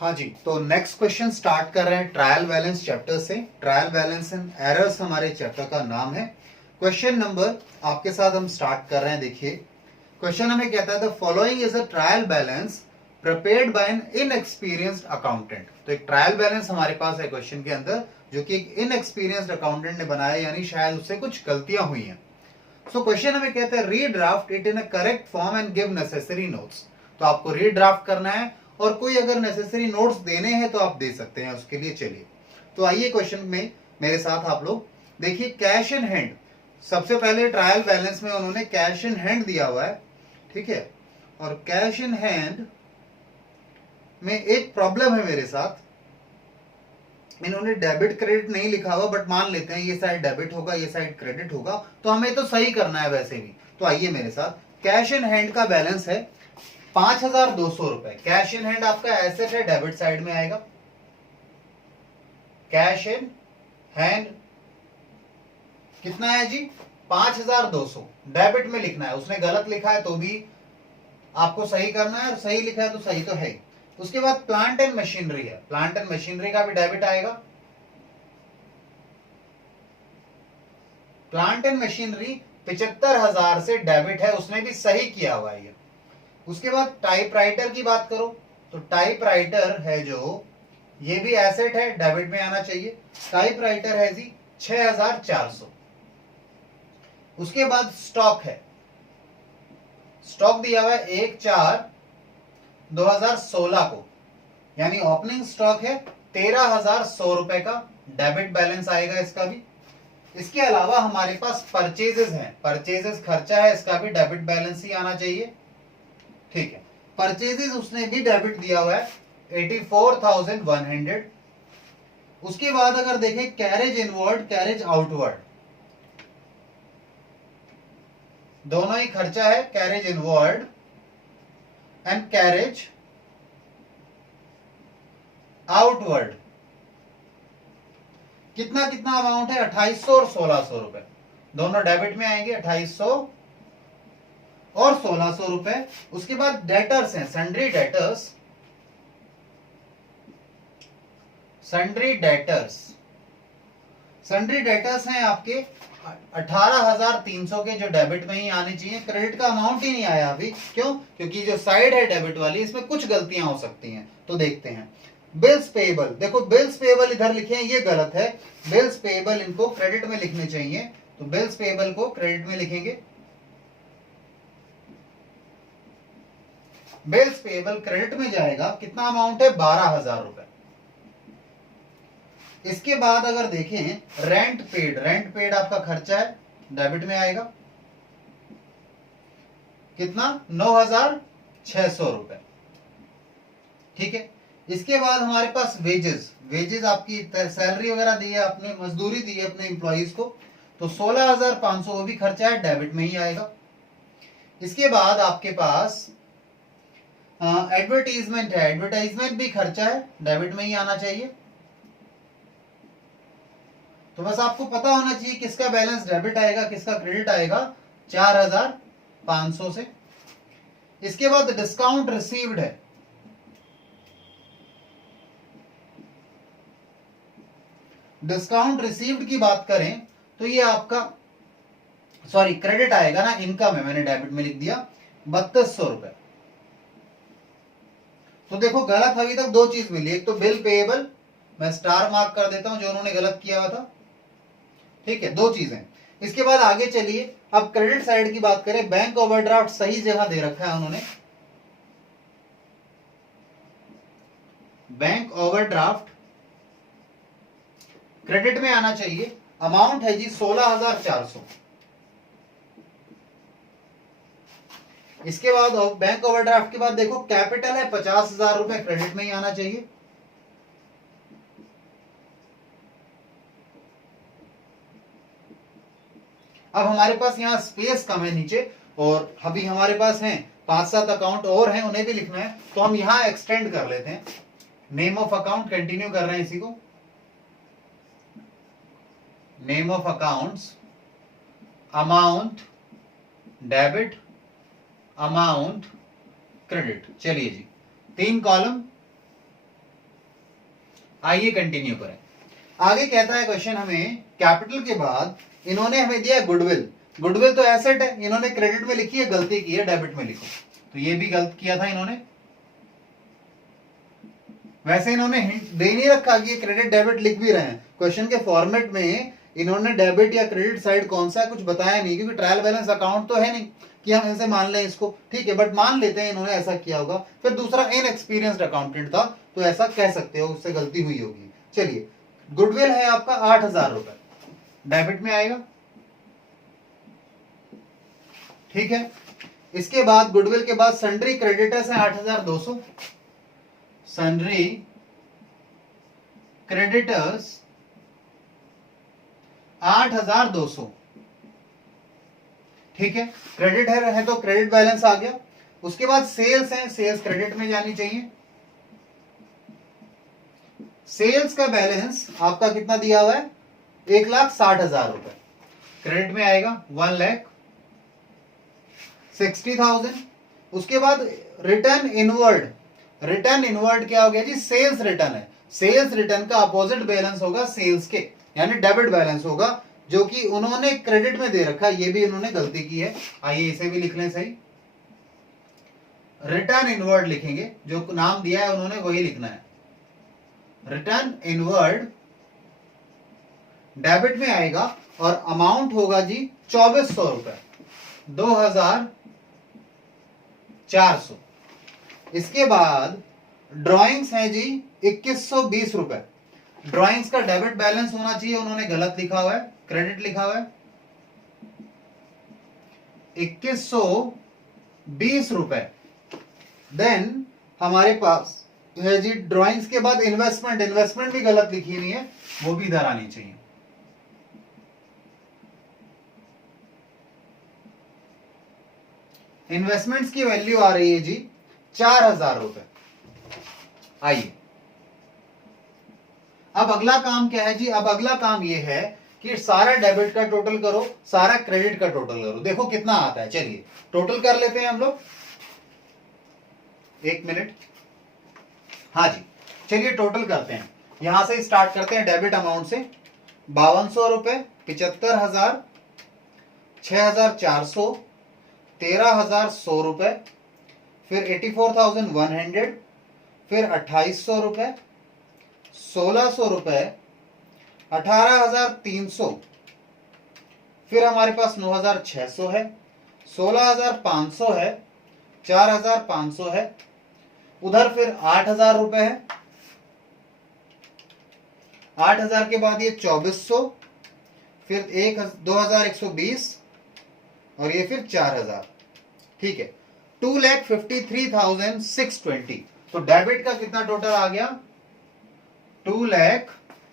हाँ जी, तो next question start कर रहे हैं ट्रायल बैलेंस चैप्टर से। ट्रायल बैलेंस एंड एरर्स हमारे चैप्टर का नाम है। क्वेश्चन नंबर आपके साथ हम स्टार्ट कर रहे हैं। देखिए क्वेश्चन हमें कहता है the following is a trial balance prepared by an inexperienced accountant. तो एक ट्रायल बैलेंस हमारे पास है क्वेश्चन के अंदर, जो कि एक इनएक्सपीरियंस्ड अकाउंटेंट ने बनाया, यानी शायद उससे कुछ गलतियां हुई हैं। सो क्वेश्चन हमें कहता है redraft it in a correct form and give necessary notes. तो आपको रीड्राफ्ट करना है और कोई अगर नेसेसरी नोट्स देने हैं तो आप दे सकते हैं उसके लिए। चलिए तो आइए क्वेश्चन में मेरे साथ आप लोग देखिए। कैश इन हैंड, सबसे पहले ट्रायल बैलेंस में उन्होंने कैश इन हैंड दिया हुआ है, ठीक है। और कैश इन हैंड में एक प्रॉब्लम है मेरे साथ, इन्होंने डेबिट क्रेडिट नहीं लिखा हुआ, बट मान लेते हैं ये साइड डेबिट होगा ये साइड क्रेडिट होगा, तो हमें तो सही करना है वैसे भी। तो आइए मेरे साथ, कैश इन हैंड का बैलेंस है 5,200 रुपए। कैश इन हैंड आपका एसेट है, डेबिट साइड में आएगा। कैश इन हैंड कितना है जी? 5,200 डेबिट में लिखना है। उसने गलत लिखा है तो भी आपको सही करना है, और सही लिखा है तो सही तो है। उसके बाद प्लांट एंड मशीनरी है, प्लांट एंड मशीनरी का भी डेबिट आएगा। प्लांट एंड मशीनरी 75,000 से डेबिट है, उसने भी सही किया हुआ है ये। उसके बाद टाइपराइटर की बात करो तो टाइपराइटर है जो, ये भी एसेट है, डेबिट में आना चाहिए। टाइपराइटर है जी 6,400। उसके बाद स्टॉक है, स्टॉक दिया हुआ है 1/4/2016 को, यानी ओपनिंग स्टॉक है 13,100 रुपए का, डेबिट बैलेंस आएगा इसका भी। इसके अलावा हमारे पास परचेजेस हैं, परचेजेस खर्चा है, इसका भी डेबिट बैलेंस ही आना चाहिए, ठीक है। परचेजेस उसने भी डेबिट दिया हुआ है 84,100। उसके बाद अगर देखें कैरेज इनवर्ड कैरेज आउटवर्ड, दोनों ही खर्चा है, carriage inward and carriage outward. कितना कितना अमाउंट है? 2,800 और 1,600 रुपए, दोनों डेबिट में आएंगे, 2,800 और 1,600 रुपए। उसके बाद डेटर्स हैं, sundry debtors, sundry debtors, sundry debtors हैं आपके 18,300 के, जो डेबिट में ही आने चाहिए। क्रेडिट का अमाउंट ही नहीं आया अभी, क्यों? क्योंकि जो साइड है डेबिट वाली, इसमें कुछ गलतियां हो सकती हैं, तो देखते हैं। बिल्स पेएबल, देखो बिल्स पेएबल इधर लिखे हैं, ये गलत है। बिल्स पेएबल इनको क्रेडिट में लिखने चाहिए, तो बिल्स पेएबल को क्रेडिट में लिखेंगे। बिल्स पेएबल क्रेडिट में जाएगा, कितना अमाउंट है? 12,000 रुपए। इसके बाद अगर देखें रेंट पेड, रेंट पेड आपका खर्चा है, डेबिट में आएगा, कितना? 9,600 रुपए, ठीक है। इसके बाद हमारे पास वेजेस, वेजेस आपकी सैलरी वगैरह दी है आपने, मजदूरी दी है अपने एम्प्लॉइज को, तो 16,500 वो भी खर्चा है, डेबिट में ही आएगा। इसके बाद आपके पास एडवर्टीजमेंट है, एडवर्टाइजमेंट भी खर्चा है, डेबिट में ही आना चाहिए। तो बस आपको पता होना चाहिए किसका बैलेंस डेबिट आएगा किसका क्रेडिट आएगा, 4,500 से। इसके बाद डिस्काउंट रिसीव्ड है, डिस्काउंट रिसीव्ड की बात करें तो ये आपका, सॉरी क्रेडिट आएगा ना, इनकम है, मैंने डेबिट में लिख दिया 3,200 रुपए। तो देखो गलत अभी तक दो चीज मिली, एक तो बिल पेएबल, मैं स्टार मार्क कर देता हूं जो उन्होंने गलत किया हुआ था, ठीक है, दो चीजें। इसके बाद आगे चलिए, अब क्रेडिट साइड की बात करें। बैंक ओवरड्राफ्ट सही जगह दे रखा है उन्होंने, बैंक ओवरड्राफ्ट क्रेडिट में आना चाहिए। अमाउंट है जी 16,400। इसके बाद बैंक ओवरड्राफ्ट के बाद देखो कैपिटल है 50,000 रुपए, क्रेडिट में ही आना चाहिए। अब हमारे पास यहाँ स्पेस कम है नीचे, और अभी हमारे पास हैं 5-7 अकाउंट और हैं, उन्हें भी लिखना है, तो हम यहां एक्सटेंड कर लेते हैं। नेम ऑफ अकाउंट कंटिन्यू कर रहे हैं इसी को, name of accounts, amount debit, amount credit. चलिए जी, 3 कॉलम, आइए कंटिन्यू करें। आगे कहता है क्वेश्चन हमें, कैपिटल के बाद इन्होंने हमें दिया है गुडविल। गुडविल तो एसेट है, इन्होंने क्रेडिट में लिखी है, गलती की है, डेबिट में लिखो। तो ये भी गलत किया था इन्होंने। वैसे इन्होंने हिंट दे नहीं रखा कि ये क्रेडिट डेबिट लिख भी रहे हैं, क्वेश्चन के फॉर्मेट में इन्होंने डेबिट या क्रेडिट साइड कौन सा है कुछ बताया नहीं, क्योंकि ट्रायल बैलेंस अकाउंट तो है नहीं कि हम ऐसे मान लें इसको, ठीक है, बट मान लेते हैं इन्होंने ऐसा किया होगा। फिर दूसरा इनएक्सपीरियंस्ड अकाउंटेंट था, तो ऐसा कह सकते हो, उससे गलती हुई होगी। चलिए, गुडविल है आपका 8,000 रुपए, डेबिट में आएगा, ठीक है। इसके बाद गुडविल के बाद सन्ड्री क्रेडिटर्स है 8,200, सन्ड्री क्रेडिटर्स 8,200, ठीक है। क्रेडिट है तो क्रेडिट बैलेंस आ गया। उसके बाद सेल्स है, सेल्स क्रेडिट में जानी चाहिए। सेल्स का बैलेंस आपका कितना दिया हुआ है, 1,60,000 रुपए, क्रेडिट में आएगा 1,60,000। उसके बाद रिटर्न इनवर्ड, रिटर्न इनवर्ड क्या हो गया जी, सेल्स रिटर्न है। सेल्स रिटर्न का अपोजिट बैलेंस होगा सेल्स के, यानी डेबिट बैलेंस होगा, जो कि उन्होंने क्रेडिट में दे रखा, ये भी उन्होंने गलती की है। आइए इसे भी लिख लें सही, रिटर्न इनवर्ड लिखेंगे, जो नाम दिया है उन्होंने वही लिखना है। रिटर्न इनवर्ड डेबिट में आएगा और अमाउंट होगा जी 2,400 रुपए, 2,400। इसके बाद ड्राइंग्स है जी 2,120 रुपए। ड्राइंग्स का डेबिट बैलेंस होना चाहिए, उन्होंने गलत लिखा हुआ है, क्रेडिट लिखा हुआ है 2,120 रुपए। देन हमारे पास है जी ड्राइंग्स के बाद इन्वेस्टमेंट, इन्वेस्टमेंट भी गलत लिखी हुई है, वो भी इधर आनी चाहिए। इन्वेस्टमेंट्स की वैल्यू आ रही है जी 4,000 रुपए। आइए अब अगला काम क्या है जी, अब अगला काम ये है कि सारा डेबिट का टोटल करो, सारा क्रेडिट का टोटल करो, देखो कितना आता है। चलिए टोटल कर लेते हैं हम लोग, 1 मिनट। हाँ जी, चलिए टोटल करते हैं, यहां से स्टार्ट करते हैं डेबिट अमाउंट से। 5,200 रुपए, 75,000, 6,400, 13,100 रुपए, फिर 84,100, फिर 2,800 रुपए, 1,600 रुपए, 18,300, फिर हमारे पास 9,600 है, 16,500 है, 4,500 है, उधर फिर 8,000 रुपए है, 8,000 के बाद ये 2,400, फिर 2,120 और ये फिर 4,000, ठीक है। 2,53,620। तो डेबिट का कितना टोटल आ गया, 2 लाख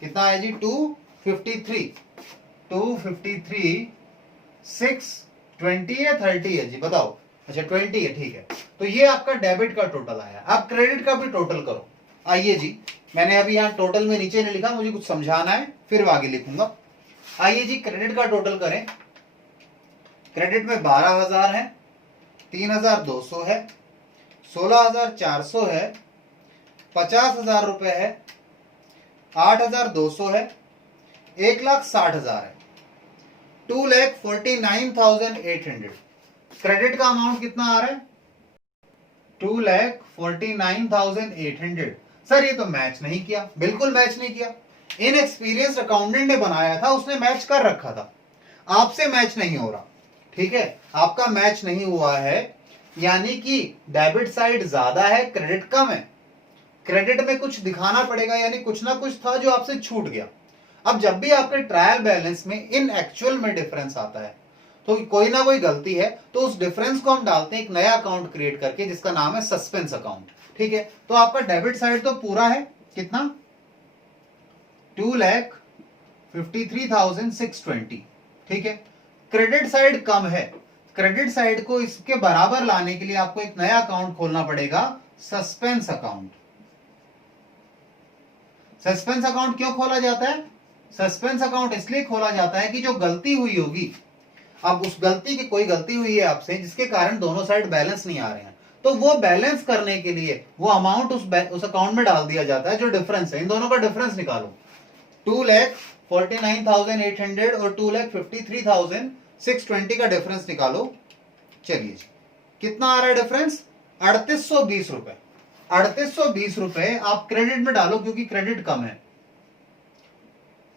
कितना है जी, 253,620 है, 30 है जी, बताओ। अच्छा 20 है, ठीक है। तो ये आपका डेबिट का टोटल आया। अब क्रेडिट का भी टोटल करो। आइए जी, मैंने अभी यहाँ टोटल में नीचे नहीं लिखा, मुझे कुछ समझाना है, फिर आगे लिखूंगा। आइए जी क्रेडिट का टोटल करें। क्रेडिट में 12,000 है, 3,200 है, 16,400 है, 50,000 रुपए है, 8,200 है, 1,60,000 है, 2,49,800। क्रेडिट का अमाउंट कितना आ रहा है, 2,49,800। सर ये तो मैच नहीं किया, बिल्कुल मैच नहीं किया। इनएक्सपीरियंस्ड अकाउंटेंट ने बनाया था, उसने मैच कर रखा था, आपसे मैच नहीं हो रहा, ठीक है, आपका मैच नहीं हुआ है, यानी कि डेबिट साइड ज्यादा है, क्रेडिट कम है। क्रेडिट में कुछ दिखाना पड़ेगा, यानी कुछ ना कुछ था जो आपसे छूट गया। अब जब भी आपके ट्रायल बैलेंस में इन एक्चुअल में डिफरेंस आता है, तो कोई ना कोई गलती है, तो उस डिफरेंस को हम डालते हैं एक नया अकाउंट क्रिएट करके, जिसका नाम है सस्पेंस अकाउंट, ठीक है। तो आपका डेबिट साइड तो पूरा है, कितना, 2,53,620, ठीक है। क्रेडिट साइड कम है, क्रेडिट साइड को इसके बराबर लाने के लिए आपको एक नया अकाउंट खोलना पड़ेगा, सस्पेंस अकाउंट। सस्पेंस अकाउंट क्यों खोला जाता है, सस्पेंस अकाउंट इसलिए खोला जाता है कि जो गलती हुई होगी, अब उस गलती की कोई गलती हुई है आपसे जिसके कारण दोनों साइड बैलेंस नहीं आ रहे हैं, तो वो बैलेंस करने के लिए वो अमाउंट उस अकाउंट में डाल दिया जाता है जो डिफरेंस है। इन दोनों का डिफरेंस निकालो, 2,49,800 और 2,53,620 का डिफरेंस निकालो। चलिए जी, कितना आ रहा है डिफरेंस? 3820 रुपए। 3820 रुपए आप क्रेडिट में डालो क्योंकि क्रेडिट कम है।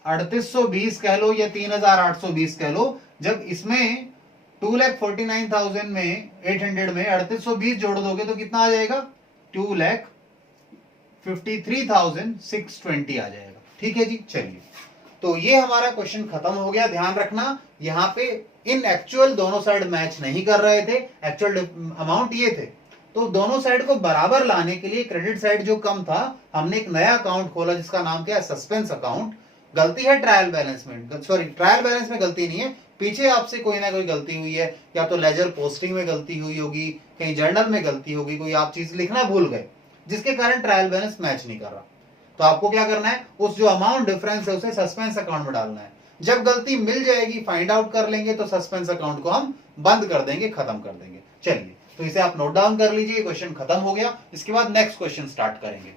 3820 कह लो या 3820 कह लो, जब इसमें 2,49,000 में 800 में 3820 जोड़ दोगे तो कितना आ जाएगा? 2,53,620 आ जाएगा। ठीक है जी, चलिए तो ये हमारा क्वेश्चन खत्म हो गया। ध्यान रखना यहां पे इन एक्चुअल दोनों साइड मैच नहीं कर रहे थे, एक्चुअल अमाउंट ये थे। तो दोनों साइड को बराबर लाने के लिए क्रेडिट साइड जो कम था हमने एक नया अकाउंट खोला जिसका नाम क्या है? Suspense account. गलती है ट्रायल बैलेंस में, सॉरी ट्रायल बैलेंस में गलती नहीं है, पीछे आपसे कोई ना कोई गलती हुई है, या तो लेजर पोस्टिंग में गलती हुई होगी, कहीं जर्नल में गलती होगी, कोई आप चीज लिखना भूल गए जिसके कारण ट्रायल बैलेंस मैच नहीं कर रहा। तो आपको क्या करना है? उस जो अमाउंट डिफरेंस है उसे सस्पेंस अकाउंट में डालना है। जब गलती मिल जाएगी, फाइंड आउट कर लेंगे, तो सस्पेंस अकाउंट को हम बंद कर देंगे, खत्म कर देंगे। चलिए तो इसे आप नोट डाउन कर लीजिए, क्वेश्चन खत्म हो गया। इसके बाद नेक्स्ट क्वेश्चन स्टार्ट करेंगे।